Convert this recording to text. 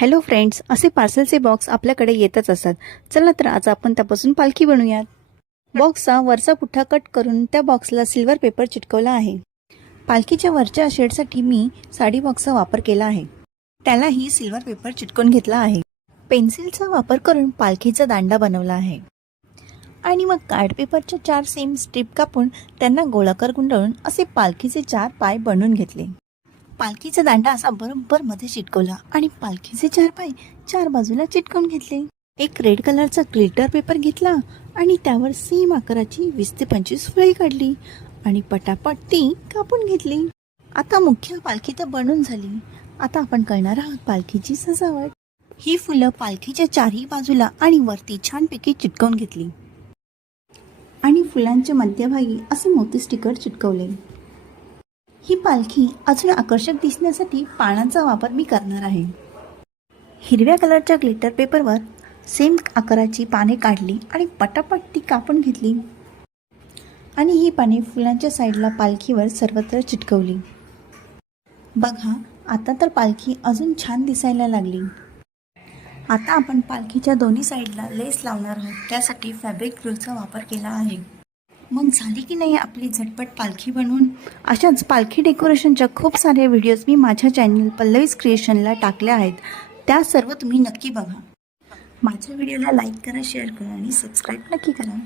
Hello friends असे पार्सलचे box आपल्याकडे येतच असतात. चला तर आज आपण त्यापासून पालखी बनवूयात. बॉक्सचा वरचा पुठ्ठा कट करून त्या बॉक्सला सिल्वर पेपर चिटकवला आहे. पालखीच्या वरच्या शेडसाठी मी साडी बॉक्सचा वापर केला आहे. त्यालाही सिल्वर पेपर चिटकून घेतला आहे. पेन्सिलचा वापर करून पालखीचा दांडा बनवला आहे. आणि मग कार्ड पेपरच्या चार सेम स्ट्रीप कापून त्यांना गोळाकार गुंडाळून असे पालखीचे चार पाय बनवून घेतले. पालखीचा दांडा असा बरोबर मध्ये चिटकवला आणि पालखीचे चार पाय चार बाजूला चिटकवून घेतले. एक रेड कलरचा ग्लिटर पेपर घेतला आणि त्यावर सेम आकाराची वीस ते पंचवीस फुले काढली आणि पटापट ती कापून घेतली. आता मुख्य पालखी तर बनून झाली. आता आपण करणार आहोत पालखीची सजावट. ही फुलं पालखीच्या चारही बाजूला आणि वरती छानपैकी चिटकवून घेतली. आणि फुलांच्या मध्यभागी असे मोती स्टिकर चिटकवले. ही पालखी अजून आकर्षक दिसण्यासाठी पानांचा वापर मी करणार आहे. हिरव्या कलरच्या ग्लिटर पेपरवर सेम आकाराची पाने काढली आणि पटापट ती कापून घेतली. आणि ही पाने फुलांच्या साईडला पालखीवर सर्वत्र चिटकवली. बघा आता तर पालखी अजून छान दिसायला लागली. आता आपण पालखीच्या दोन्ही साईडला लेस लावणार आहोत. त्यासाठी फॅब्रिक ग्लूचा वापर केला आहे. मग झाली की नाही आपली झटपट पालखी बनवून? अशाच पालखी डेकोरेशनच्या खूप सारे व्हिडिओज मी माझ्या चॅनल पल्लवीज क्रिएशनला टाकल्या आहेत. त्या सर्व तुम्ही नक्की बघा. माझ्या व्हिडिओला लाईक करा शेअर करा आणि सबस्क्राईब नक्की करा.